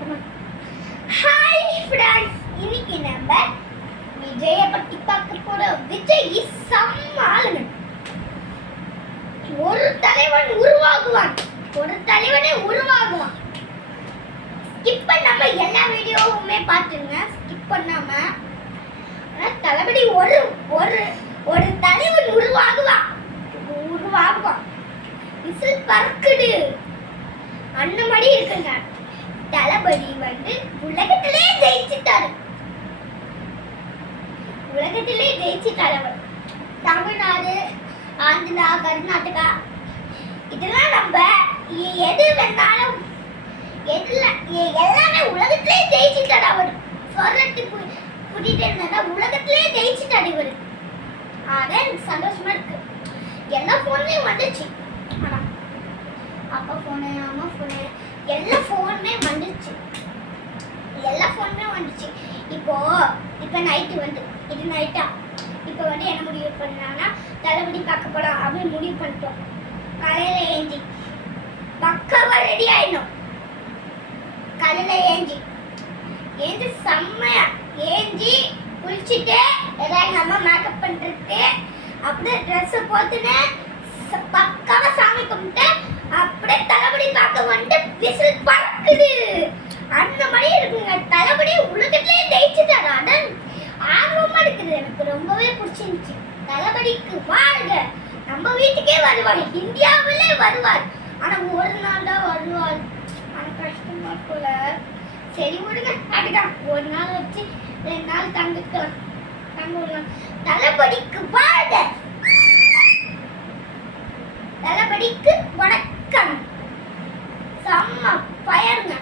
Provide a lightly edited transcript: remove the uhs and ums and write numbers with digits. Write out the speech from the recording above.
Hi friends, இன்னைக்கு நம்ம விஜயை பத்தி பார்க்க போறோம். விஜய் செம்ம ஆளுங்க. ஒரு தலைவன் உருவாகுவான், ஒரு தலைவனே உருவாகுவான். ஸ்கிப் பண்ணாம எல்லா வீடியோவுமே பார்த்துங்க, ஸ்கிப் பண்ணாம. தளபதி ஒரு ஒரு ஒரு தலைவன் உருவாகுவான். விசில் பறக்குது அந்த மாதிரி இருக்குங்க. தளபதி உலகத்திலே ஜெயிச்சிட்டாரு. அவர் தமிழ்நாடு, ஆந்திரா, கர்நாடகா இதெல்லாம் நம்ம எது வேணாலும் எல்லாமே உலகத்திலே ஜெயிச்சிட்டாரு. அவர் சொல்றதுக்கு கூட்டிட்டு இருந்தா உலகத்திலே ஜெயிச்சிட்டாரு இவர். அதான் எனக்கு சந்தோஷமா இருக்கு. எல்லா போன்லயும் வந்துச்சு. ஆனா அப்பா போனு, அம்மா போனு, எல்லா போனுமே வந்துச்சு. இப்போ நைட்டு இது நைட்டா இப்போ என்ன முடிவு பண்ணாங்கன்னா தளபதி பார்க்க போலாம் அப்படின்னு முடிவு பண்ணிட்டோம். காலையில ஏஞ்சி பக்காவா ரெடி ஆயிடணும். காலையில ஏஞ்சி செம்மையா ஏஞ்சி குளிச்சுட்டு ஏதாவது எங்க அம்மா மேக்கப் பண்ணிட்டு அப்படியே ட்ரெஸ் போட்டுன்னு பக்காவா சாமி கும்பிட்டு அப்படியே தளபதி பார்க்க வந்து விசில் பறக்குது அந்த மாதிரி இருக்குங்க. தளபதி உலகத்திலே ஜெயிச்சுட்டாரு. அதான் ஆர்வமா இருக்குது. எனக்கு ரொம்பவே பிடிச்சிருந்துச்சு. தளபதிக்கு வாழ்க. நம்ம வீட்டுக்கே வருவார், இந்தியாவிலே வருவார். ஆனா ஒரு நாள் தான் வருவார். ஆனா கஷ்டமா இருக்குல்ல. சரி விடுங்க, அதுதான் ஒரு நாள் வச்சு 2 நாள் தங்கிக்கலாம். தளபதிக்கு வாழ்க. தளபதிக்கு வணக்கம். செம்ம பயருங்க.